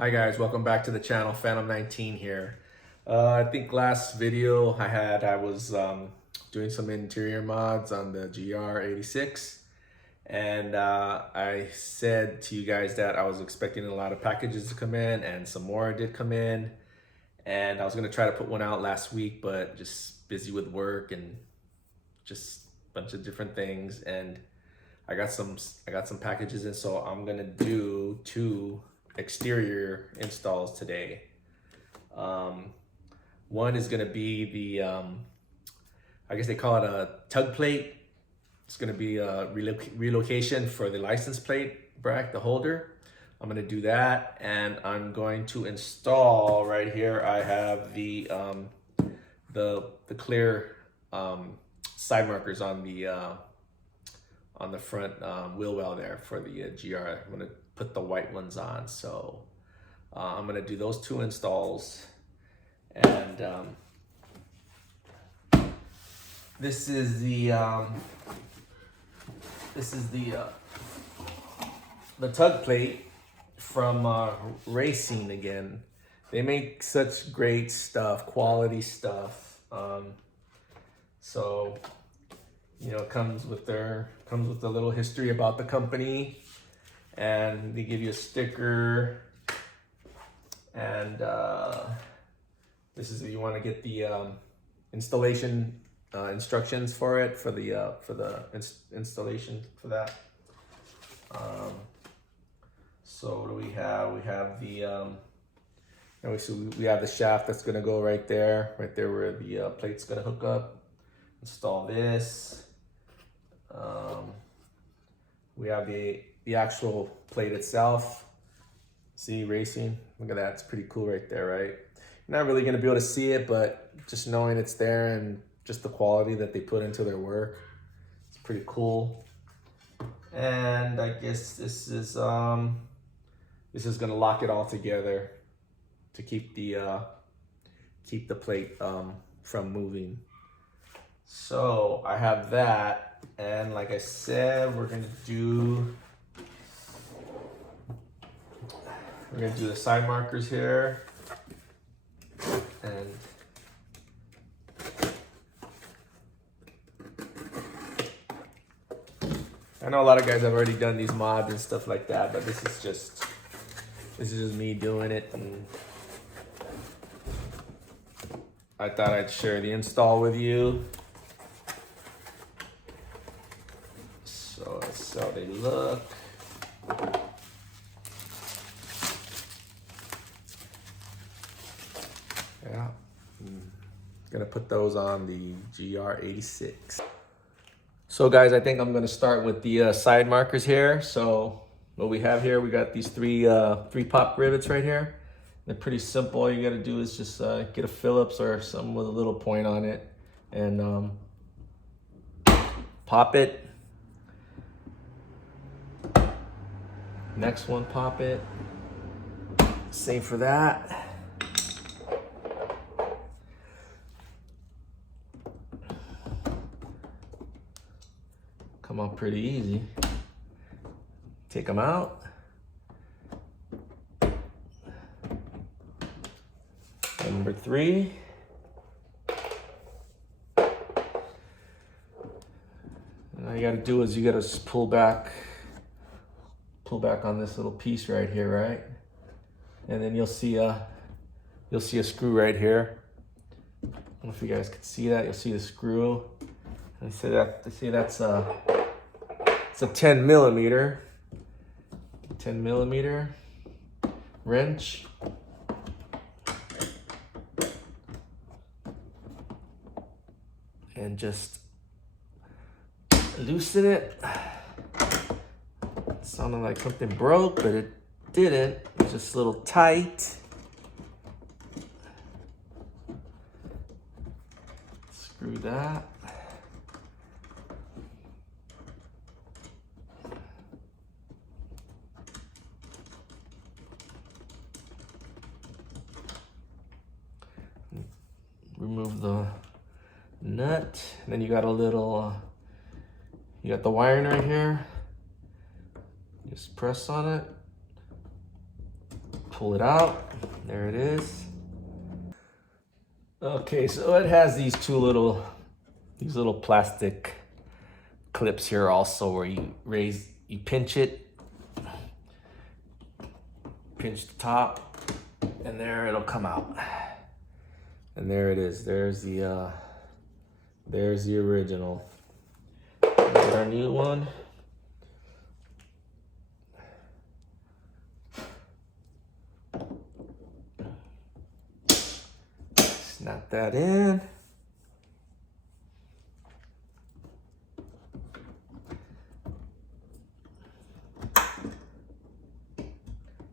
Hi guys, welcome back to the channel. Phantom 19 here. I think last video I was doing some interior mods on the GR86, and I said to you guys that I was expecting a lot of packages to come in, and some more did come in, and I was gonna try to put one out last week, but just busy with work and just a bunch of different things, and I got some packages in, so I'm gonna do two exterior installs today. One is gonna be the I guess they call it a tug plate. It's gonna be a relocation for the license plate bracket, the holder. I'm gonna do that, and I'm going to install right here. I have the clear side markers on the front wheel well there for the GR. I'm gonna put the white ones on, so I'm gonna do those two installs, and this is the tug plate from Raceseng again. They make such great stuff, quality stuff. So you know, it comes with a little history about the company, and they give you a sticker, and this is, you want to get the installation instructions for it, for the installation for that. So what do we have? We have the we have the shaft that's going to go right there where the plate's going to hook up. Install this. We have the actual plate itself. See, Racing, look at that, it's pretty cool right there, right? You're not really gonna be able to see it, but just knowing it's there and just the quality that they put into their work, it's pretty cool. And I guess this is gonna lock it all together to keep the plate from moving. So I have that, and like I said, we're gonna do the side markers here, and I know a lot of guys have already done these mods and stuff like that, but this is just me doing it, and I thought I'd share the install with you. So that's how they look. Yeah, gonna put those on the GR86. So guys, I think I'm gonna start with the side markers here. So what we have here, we got these three pop rivets right here. They're pretty simple. All you gotta do is just get a Phillips or something with a little point on it, and pop it. Next one, pop it. Same for that. Come on, pretty easy. Take them out. Number 3. And all you gotta do is you gotta pull back on this little piece right here, right? And then you'll see a screw right here. I don't know if you guys can see that. You'll see the screw. And see that's it's a 10 millimeter wrench. And just loosen it. It sounded like something broke, but it didn't. It's just a little tight. Screw that. Remove the nut, and then you got a little, you got the wiring right here. Just press on it, pull it out. There it is. Okay, so it has these little plastic clips here also, where you pinch it, pinch the top, and there it'll come out. And there it is. There's the original. Here's our new one. Snap that in.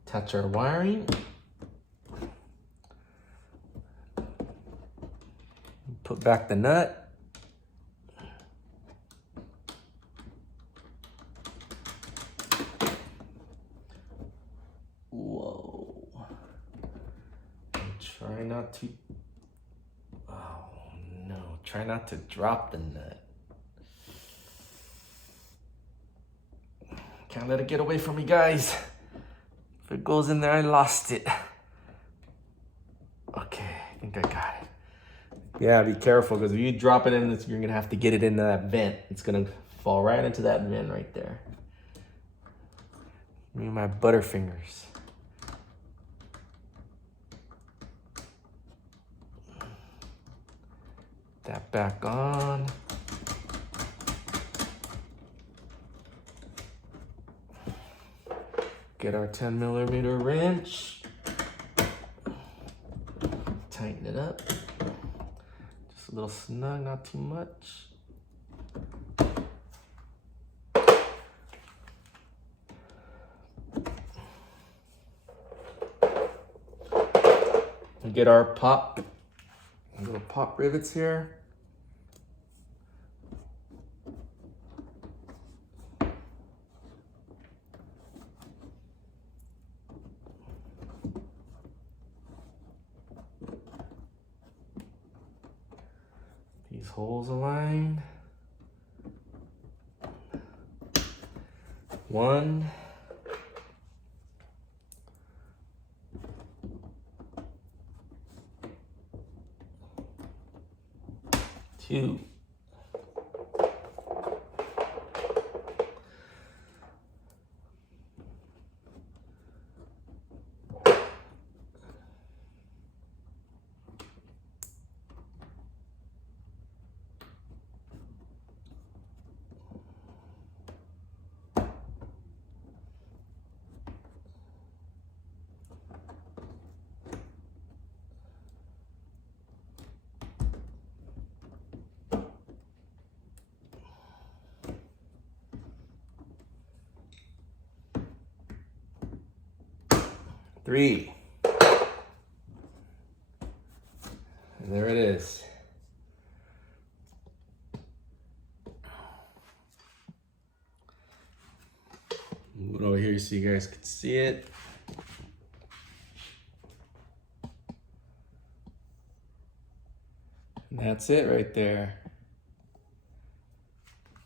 Touch our wiring. Put back the nut. Whoa. Try not to, oh no, try not to drop the nut. Can't let it get away from me, guys. If it goes in there, I lost it. Okay, I think I got it. Yeah, be careful, because if you drop it in, you're gonna have to get it into that vent. It's gonna fall right into that vent right there. Me and my butterfingers. That back on. Get our 10mm wrench. Tighten it up. Just a little snug, not too much. And get our little pop rivets here. These holes aligned. 1, 2. Three. And there it is. Move it over here so you guys can see it. And that's it right there.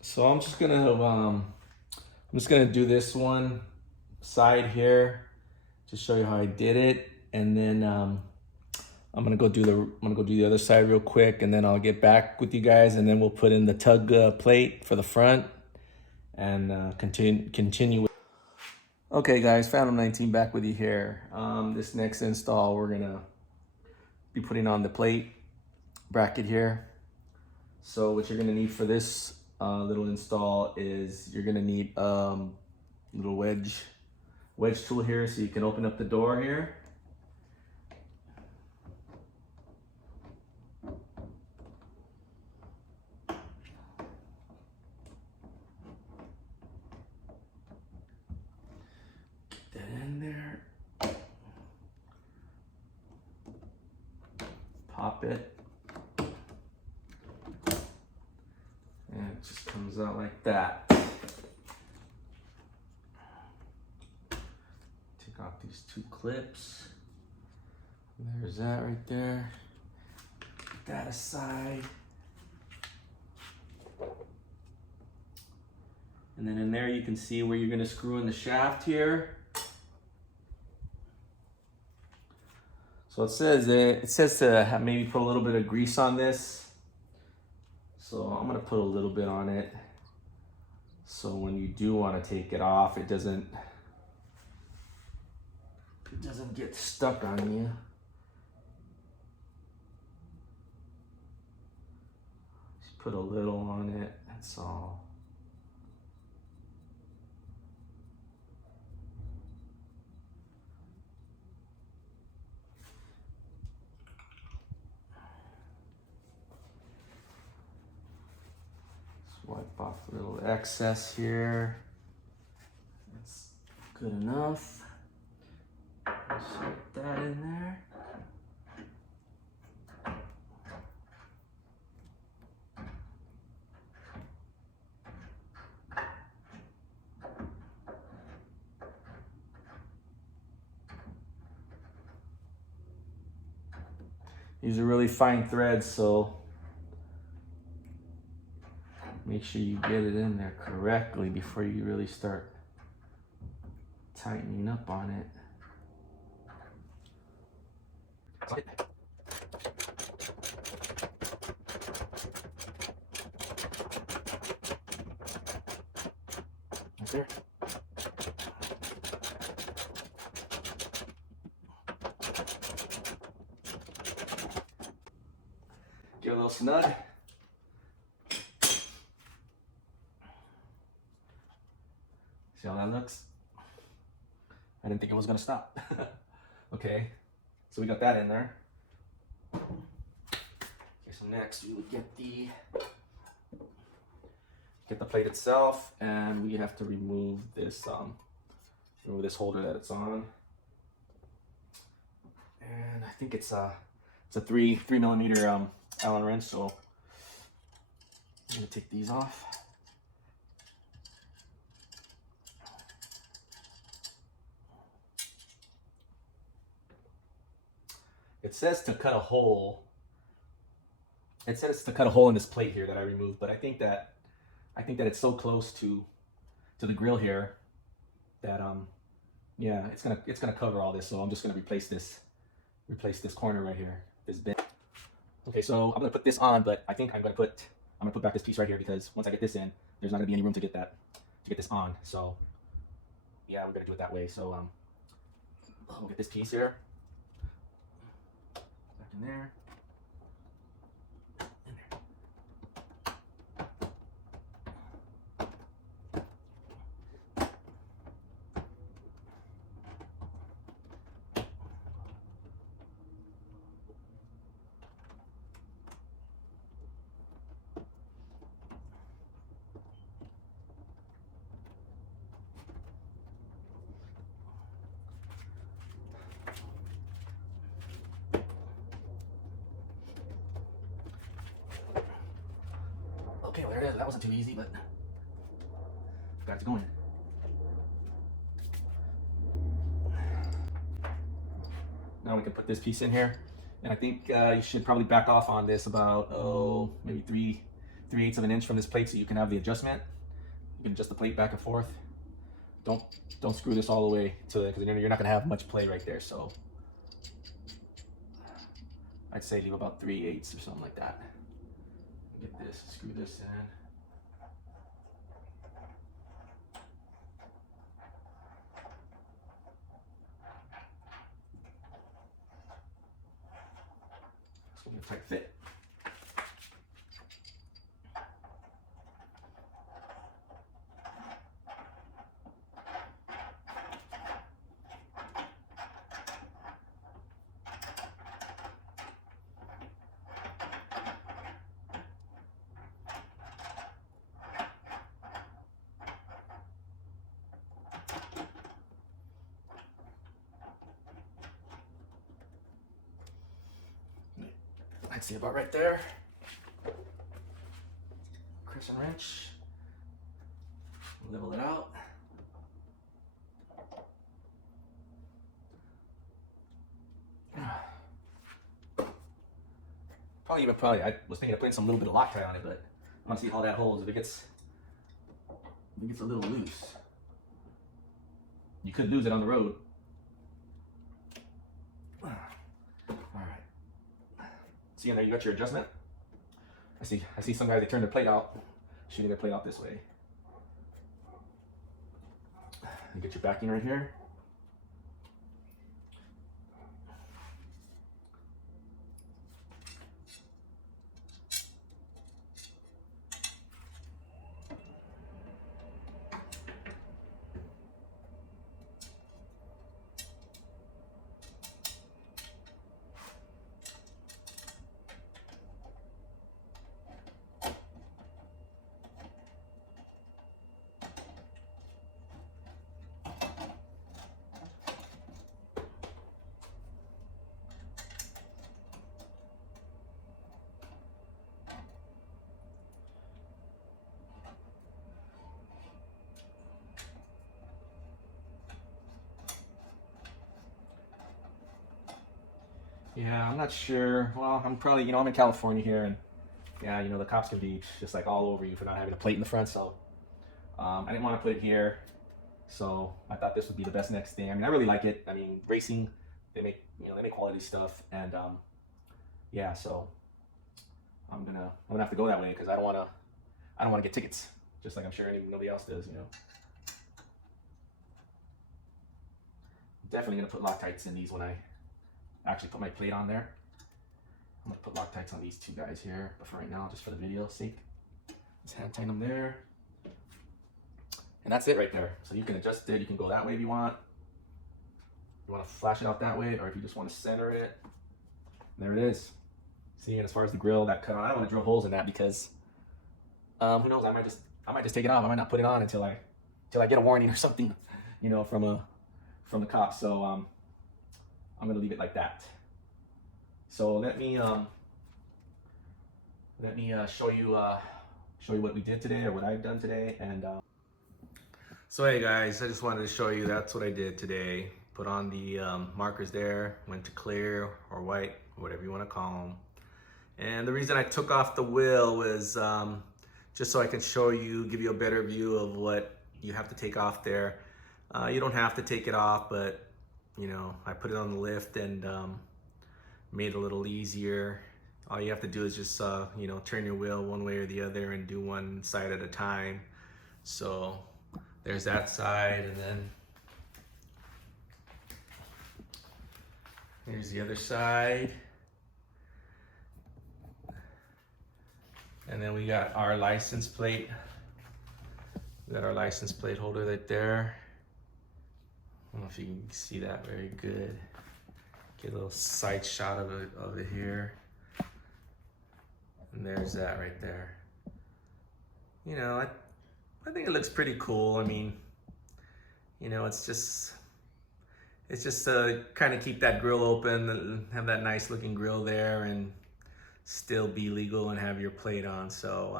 So I'm just gonna do this one side here to show you how I did it, and then I'm gonna go do the other side real quick, and then I'll get back with you guys, and then we'll put in the tug plate for the front and continue. Okay guys, Phantom 19 back with you here. This next install, we're gonna be putting on the plate bracket here. So what you're gonna need for this little install is you're gonna need little wedge tool here, so you can open up the door here. Get that in there. Pop it. And it just comes out like that. Off these 2 clips. There's that right there. Put that aside. And then in there you can see where you're going to screw in the shaft here. So it says to maybe put a little bit of grease on this. So I'm gonna put a little bit on it. So when you do want to take it off, it doesn't get stuck on you. Just put a little on it, that's all. Wipe off a little excess here. That's good enough. Set that in there. These are really fine threads, so make sure you get it in there correctly before you really start tightening up on it. Right there. Get a little snug. See how that looks? I didn't think it was gonna stop. Okay, so we got that in there. Okay, so next we would get the plate itself, and we have to remove this holder that it's on. And I think it's a 3mm Allen wrench, so I'm gonna take these off. It says to cut a hole. It says to cut a hole in this plate here that I removed, but I think that it's so close to the grill here that yeah, it's gonna cover all this. So I'm just gonna replace this corner right here, this bin. Okay, so I'm gonna put this on, but I think I'm gonna put back this piece right here, because once I get this in, there's not gonna be any room to get this on. So yeah, we're gonna do it that way. So we'll get this piece here back in there. Okay, well there it is. That wasn't too easy, but got it going. Now we can put this piece in here, and I think you should probably back off on this about maybe 3/8 of an inch from this plate, so you can have the adjustment. You can adjust the plate back and forth. Don't screw this all the way to it, because you're not gonna have much play right there. So I'd say leave about 3/8 or something like that. Get this, screw this in. It's gonna be a tight fit. I'd see about right there. Crescent wrench. Level it out. Probably, I was thinking of putting some little bit of Loctite on it, but I want to see how that holds. If it gets a little loose, you could lose it on the road. See, and there you got your adjustment. I see some guys, they turn their plate out, shooting their plate out this way. You get your backing right here. Yeah, I'm not sure. Well, I'm probably, I'm in California here, and yeah, the cops can be just like all over you for not having a plate in the front. So I didn't want to put it here. So I thought this would be the best next thing. I mean, I really like it. I mean, Raceseng, they make, they make quality stuff, and yeah, so I'm gonna have to go that way because I don't want to get tickets, just like I'm sure nobody else does. Definitely gonna put Loctites in these when I actually put my plate on there. I'm gonna put Loctites on these two guys here, but for right now, just for the video's sake, just hand tighten them there. And that's it right there. So you can adjust it. You can go that way if you want. You want to flash it out that way, or if you just want to center it, there it is. See, and as far as the grill, that cut on, I don't want to drill holes in that because who knows? I might just take it off. I might not put it on until I get a warning or something, from the cops. So I'm gonna leave it like that. So let me show you what we did today, or what I've done today, and. So hey guys, I just wanted to show you that's what I did today. Put on the markers there, went to clear or white, whatever you want to call them. And the reason I took off the wheel was just so I can show you, give you a better view of what you have to take off there. You don't have to take it off, but I put it on the lift and made it a little easier. All you have to do is just turn your wheel one way or the other and do one side at a time. So there's that side, and then here's the other side. And then we got our license plate. We got our license plate holder right there. I don't know if you can see that very good. Get a little side shot of it here. And there's that right there. I think it looks pretty cool. I mean, it's just kind of keep that grill open and have that nice looking grill there and still be legal and have your plate on. So,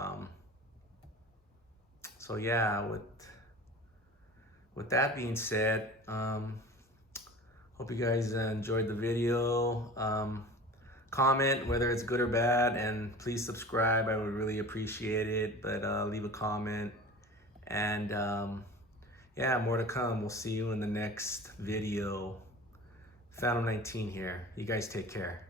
so yeah, with that being said, hope you guys enjoyed the video. Comment whether it's good or bad, and please subscribe. I would really appreciate it, but leave a comment. And yeah, more to come. We'll see you in the next video. Phantom 19 here. You guys take care.